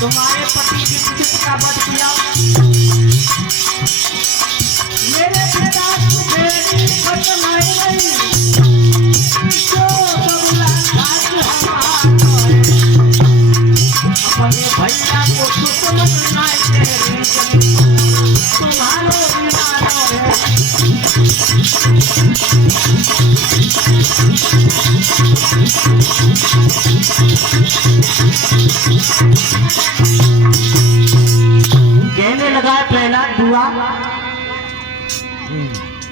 तुम्हारे पति की चित का वध किया। मेरे पिता मेरी फरमाई गई जो बबुला घाट हमारा है। अपने भैया को दुश्मन ना तेरे तुम्हारो बीमारो है। कहने लगा पहला दुआ,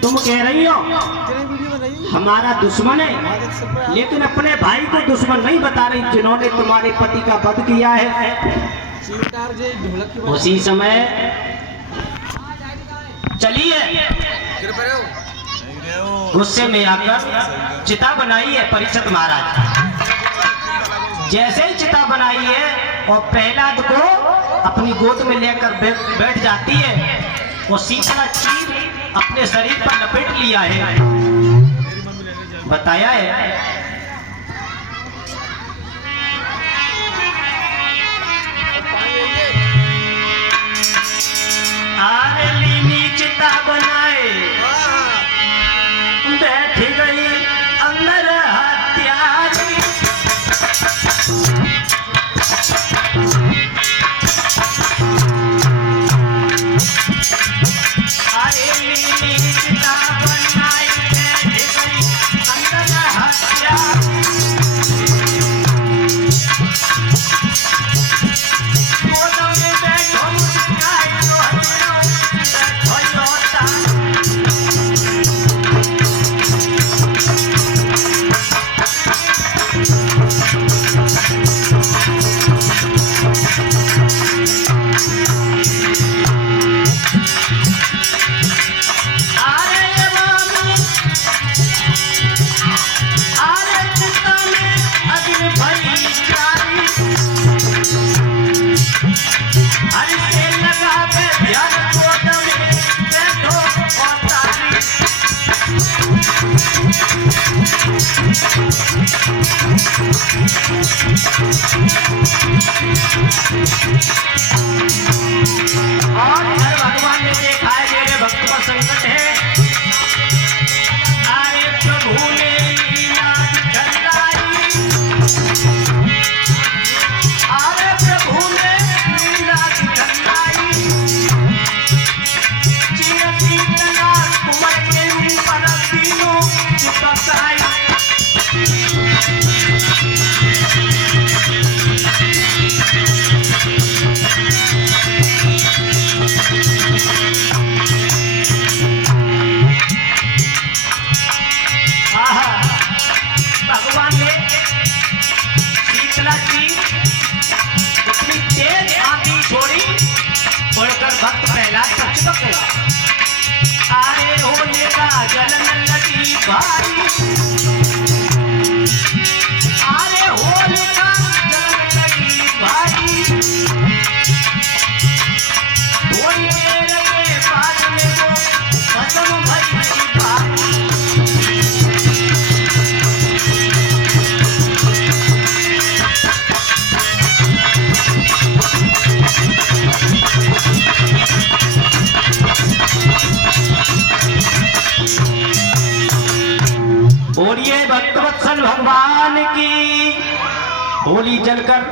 तुम कह रही हो हमारा दुश्मन है, लेकिन अपने भाई को दुश्मन नहीं बता रही जिन्होंने तुम्हारे पति का वध किया है। उसी समय चलिए गुस्से में आकर चिता बनाई है परीक्षित महाराज। जैसे ही चिता बनाई है और प्रहलाद को अपनी गोद में लेकर बैठ जाती है और शीतला चीर अपने शरीर पर लपेट लिया है। बताया है आरे लीनी चिता बनाए बैठ गई अंदर हत्यारी। अरे लीनी चिता बनाई बैठ गई अंदर हत्यारी। गोदम में बैठो मुस्काए तो होता। और भगवान ने देखा है मेरे भक्त पर संकट है। अरे प्रभु ने लीला दिखलाई, अरे प्रभु ने लीला दिखलाई। चिरकीर्तना कुंवर के ऊपर तीनों चिपकाई। भगवान ने शीतला जी इतनी तेज आंधी छोड़ी, पढ़कर भक्त प्रहलाद पर चिपक गया। आरे होने का जलन लगी भारी, आरे होने का जलन लगी भारी। थोड़ी देर के बाद में वो खत्म भई भारी। बोलिए भक्तवत्सल भगवान की। होली जलकर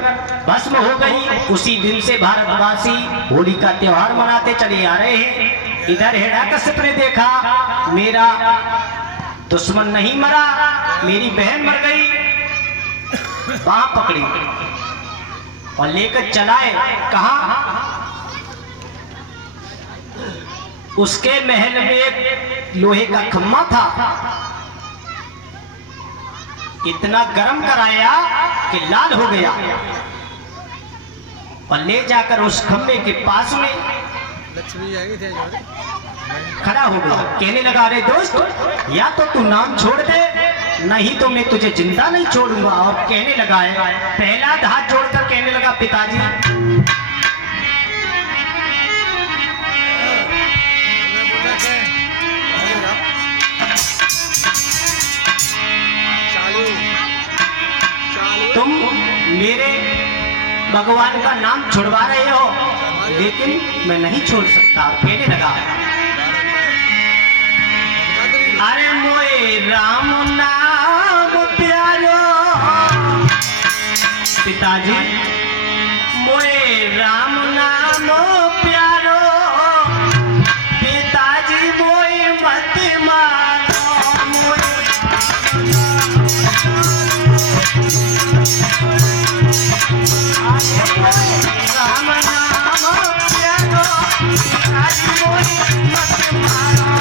भस्म हो गई। उसी दिन से भारतवासी होली का त्योहार मनाते चले आ रहे हैं। इधर हिरण्याकश्यप ने देखा मेरा दुश्मन नहीं मरा, मेरी बहन मर गई। बांह पकड़ी और लेकर चलाए। कहा? उसके महल में एक लोहे का खम्मा था, इतना गर्म कराया कि लाल हो गया और ले जाकर उस खम्भे के पास में खड़ा हो गया। कहने लगा रे दोस्त, या तो तू नाम छोड़ दे, नहीं तो मैं तुझे जिंदा नहीं छोड़ूंगा। और कहने लगा है, पहला हाथ जोड़कर कहने लगा पिताजी तुम मेरे भगवान का नाम छुड़वा रहे हो, लेकिन मैं नहीं छोड़ सकता। कहने लगा, अरे मोए राम नाम प्यारो, पिताजी मोए राम नाम प्यारो, पिताजी मोए मत मारो, मोए राम नाम प्यारो, पिताजी मोए मत मारो।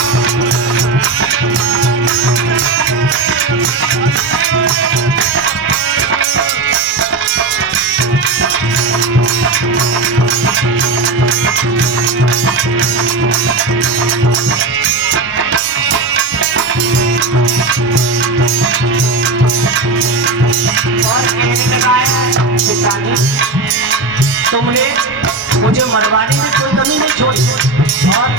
तुमने मुझे मरवाने में कोई कमी नहीं छोड़ी और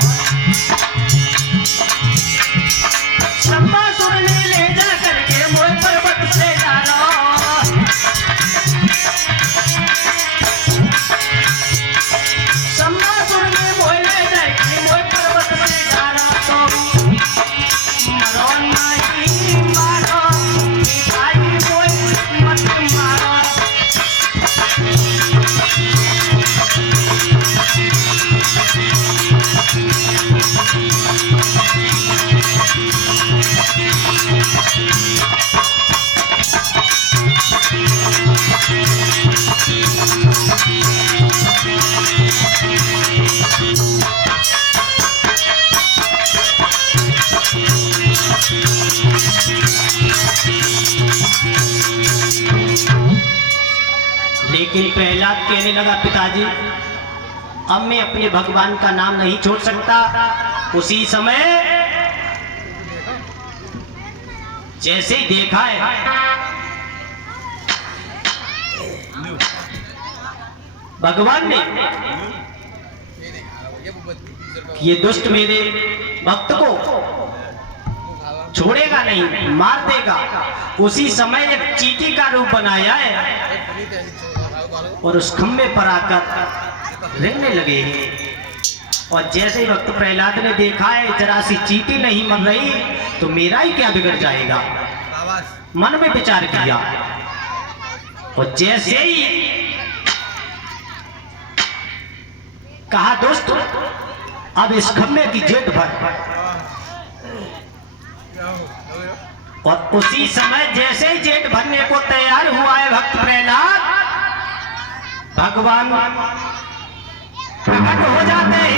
शंबासुर ने ले जा करके मोह पर्वत से डालो, शंबासुर ने मोह ले जाके मोह पर्वत से डाला, तो मरो नहीं मारो, भाई मोह मत मारो। लेकिन प्रहलाद कहने लगा, पिताजी अब मैं अपने भगवान का नाम नहीं छोड़ सकता। उसी समय जैसे ही देखा है भगवान ने ये दुष्ट मेरे भक्त को छोड़ेगा नहीं, मार देगा, उसी समय एक चींटी का रूप बनाया है और उस खंबे पर आकर रेंगने लगे। और जैसे ही भक्त प्रहलाद ने देखा है जरा सी चींटी नहीं मर रही तो मेरा ही क्या बिगड़ जाएगा, मन में विचार किया। और जैसे ही कहा, दोस्त अब इस खंबे की जेठ भर, और उसी समय जैसे ही जेठ भरने को तैयार हुआ है भक्त प्रहलाद, भगवान प्रकट हो जाते हैं।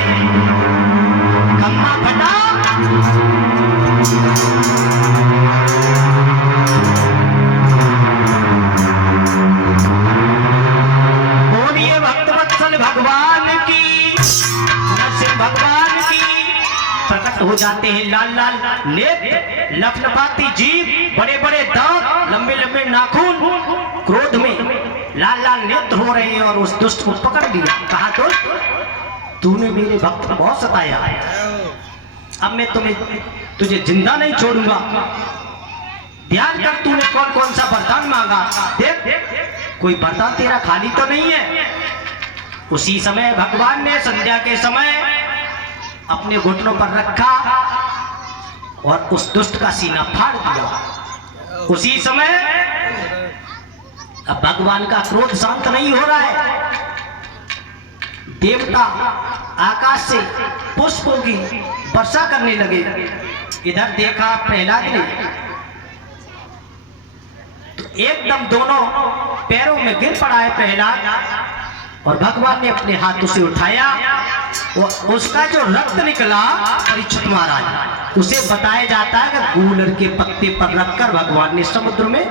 खम्मा फटा, बोलिए भक्तवत्सल भगवान की, नरसिंह भगवान की। प्रकट हो जाते हैं, लाल लाल नेत्र, लफलफाती जीभ, बड़े बड़े दांत, लंबे लंबे नाखून, क्रोध में लाल लाल नेत्र हो रहे हैं। और उस दुष्ट को पकड़ लिया, कहा, दोस्त तूने मेरे भक्त को बहुत सताया, अब मैं तुझे जिंदा नहीं छोड़ूंगा। ध्यान कर, तूने कौन कौन सा वरदान मांगा, देख कोई वरदान तेरा खाली तो नहीं है। उसी समय भगवान ने संध्या के समय अपने घुटनों पर रखा और उस दुष्ट का सीना फाड़ दिया। उसी समय अब भगवान का क्रोध शांत नहीं हो रहा है, देवता आकाश से पुष्पों की वर्षा करने लगे। इधर देखा प्रहलाद ने तो एकदम दोनों पैरों में गिर पड़ा है प्रहलाद, और भगवान ने अपने हाथों से उठाया और उसका जो रक्त निकला, परीक्षित महाराज उसे बताया जाता है कि गूलर के पत्ते पर रखकर भगवान ने समुद्र में।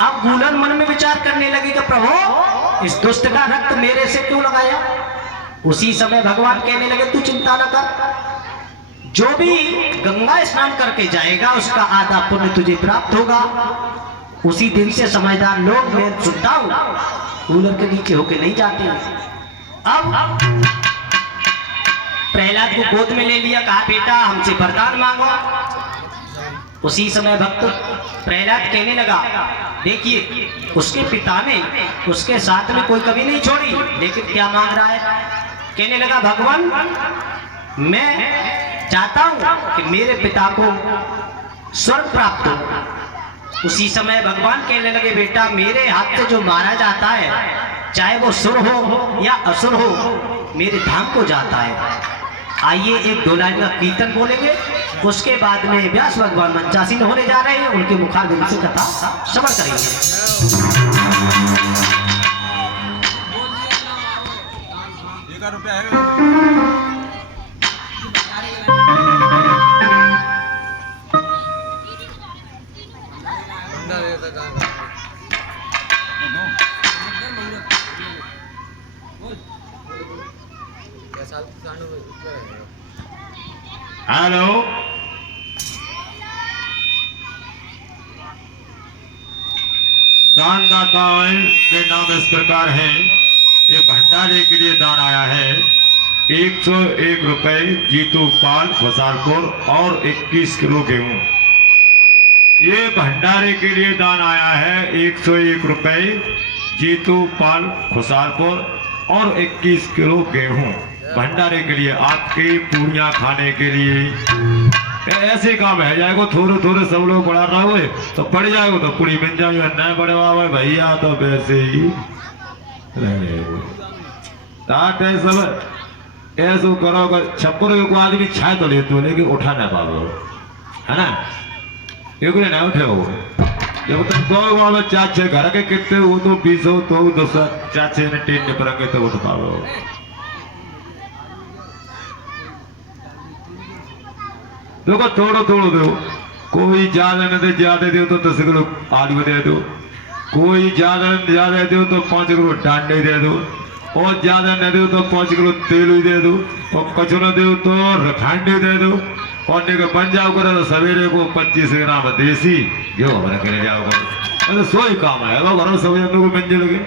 अब गूलर मन में विचार करने लगी कि प्रभु इस दुष्ट का रक्त मेरे से क्यों लगाया। उसी समय भगवान कहने लगे, तू चिंता न कर, जो भी गंगा स्नान करके जाएगा उसका आधा पुण्य तुझे प्राप्त होगा। उसी दिन से समझदार लोग, मैं सुनता हूं, कूलर के नीचे होके नहीं जाते। अब प्रहलाद को गोद में ले लिया, कहा बेटा हमसे वरदान मांगो। उसी समय भक्त प्रहलाद कहने लगा, देखिए उसके पिता ने उसके साथ में कोई कमी नहीं छोड़ी, लेकिन क्या मांग रहा है? कहने लगा, भगवान मैं चाहता हूं कि मेरे पिता को स्वर्ग प्राप्त हो। उसी समय भगवान कहने लगे, बेटा मेरे हाथ से जो मारा जाता है, चाहे वो सुर हो या असुर हो, मेरे धाम को जाता है। आइए एक दो लाइन का कीर्तन बोलेंगे, उसके बाद में व्यास भगवान मंचासीन होने जा रहे हैं, उनके मुखारबिंद से कथा श्रवण करेंगे। हेलो, दानदाताओं के नाम इस प्रकार है। एक भंडारे के लिए दान आया है 101 रुपए जीतू पाल खुसारपुर और 21 किलो गेहूं। ये भंडारे के लिए दान आया है 101 रुपए जीतू पाल खुसारपुर और 21 किलो गेहूं भंडारे के लिए, आपकी पूड़ियाँ खाने के लिए। ऐसे काम है जाएगा, थोड़े थोड़े सब लोग बढ़ा रहा हुए तो पड़ जाएगा तो पूरी मिल जाएगी, न बड़े हुआ भैया तो वैसे ही सब ऐसा करो। छप्पर को आदमी छाए तो लेते हो, लेकिन उठा ना पाओ, है ना? एक ना उठे हो, जब तक दो वालों चाचे घर के कितने वो तो 20 हो तो 2 चाचे ने टेन पर तो उठ पाओ। देखो थोड़ा थोड़ा दो, कोई ज्यादा न दे, ज्यादा दो तो 10 किलो आलू दे दो, कोई ज्यादा दो तो 5 किलो डांडे दे दो, और ज्यादा न दो तो 5 किलो तेल ही दे दो, और कचौरा दो तो रिफाइंड दे दो, और बन जाओ करे तो सवेरे को 25 ग्राम देसी जो हमारे करे जाओ करो। सोई काम है वो घरों सब को मिल लगे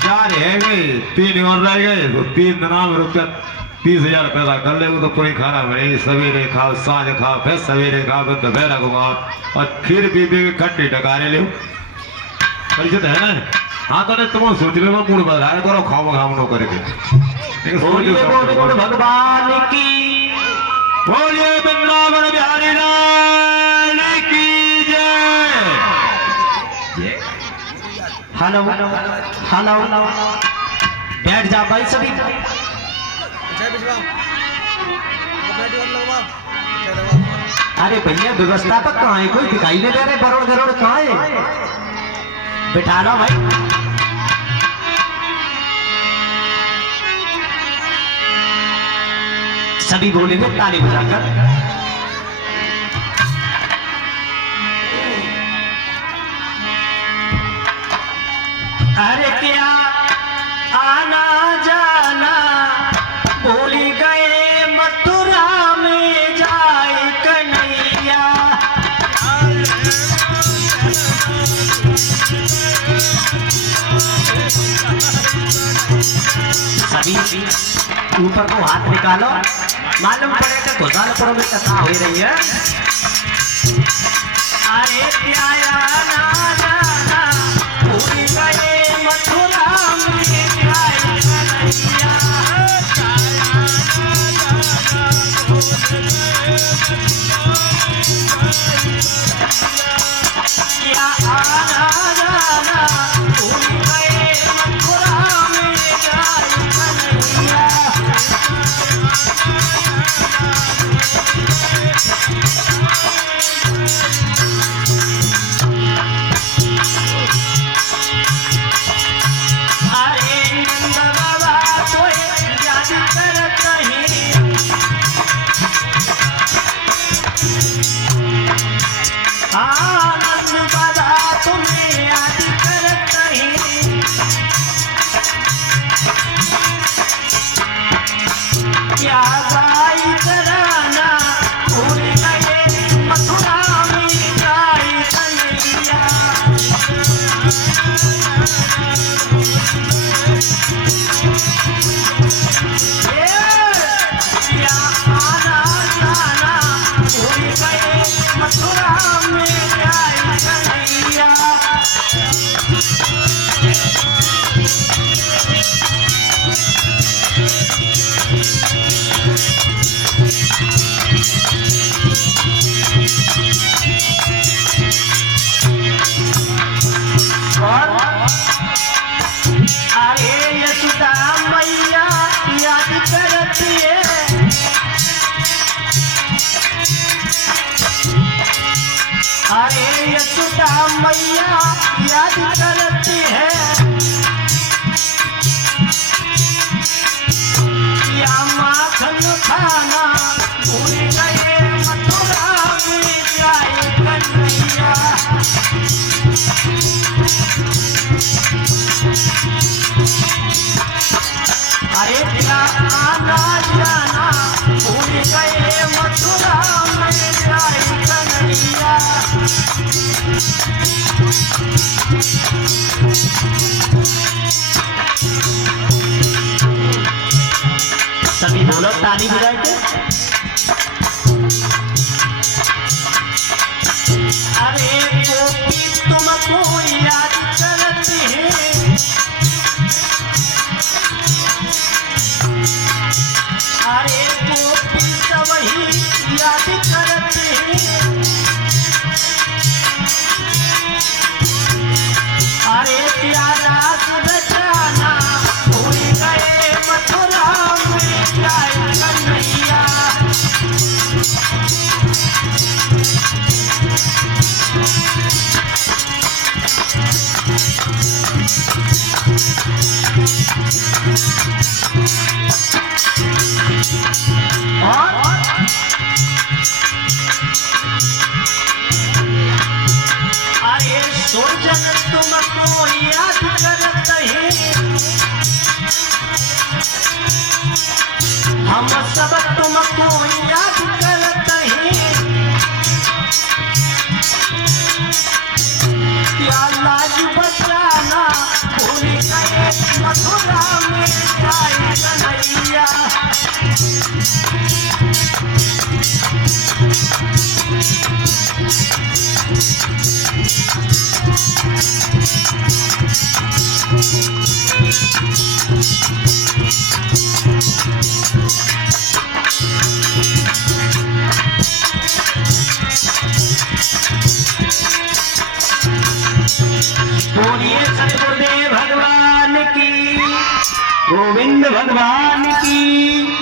4 है गए, 3 और रह गए तो 3 नाम रुपया 30,000 पैदा कर ले तो पूरी खाना बने। सवेरे खाओ, सांझ खाओ, फिर सवेरे खाओ, फिर दोपहर को खाओ, और खीर पी पी के खट्टे डकारे ले परिचित है ना? हाँ तो तुम सोच लो मूड बदला करो, खाओ खाओ नो करके। भगवान की बोलिए, वृंदावन बिहारी लाल की जय। हेलो हेलो, बैठ जा भाई सभी। अरे भैया व्यवस्थापक कहाँ है? कोई दिखाई नहीं दे रहे, बरोड़ गरोड़ कहाँ है? बिठा लो भाई। सभी बोलेंगे ताली बजाकर। अरे क्या आना जाना बोली गए, मथुरा में जाए कन्हैया। सभी ऊपर को हाथ निकालो, मालूम पड़ेगा घोषालपुर में कथा हो रही है। अरे क्या आना जाना भूल गए, मथुरा में जाए कन्हैया। क्या आना जाना भूल गए, मथुरा में जाए कन्हैया। आनंद बदा तुम्हें याद करत अरे यशोदा मैया याद करती है या माखन खाना भूल गए मथुरा में जाए कन्हैया। अरे क्या आना जाना भूल गए मथुरा में जाए कन्हैया। सभी बोलो ताली बजाए के। अरे गोपी तुमको याद करती है अरे गोपी सब ही याद करते हैं। अरे प्यारा सुरचाना भूल गए मथुरा में जाए कन्हैया। अरे सोचन तुमको याद करते हैं हम सब तुमको याद करते हैं। क्या लाज बचाना भूल गए मथुरा में जाए कन्हैया। बोलिए सतगुरुदेव भगवान की, गोविंद भगवान की।